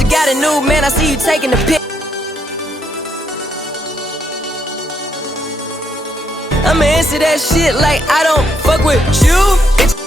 you got a new man, I see you taking the pic. I'ma answer that shit like I don't fuck with you.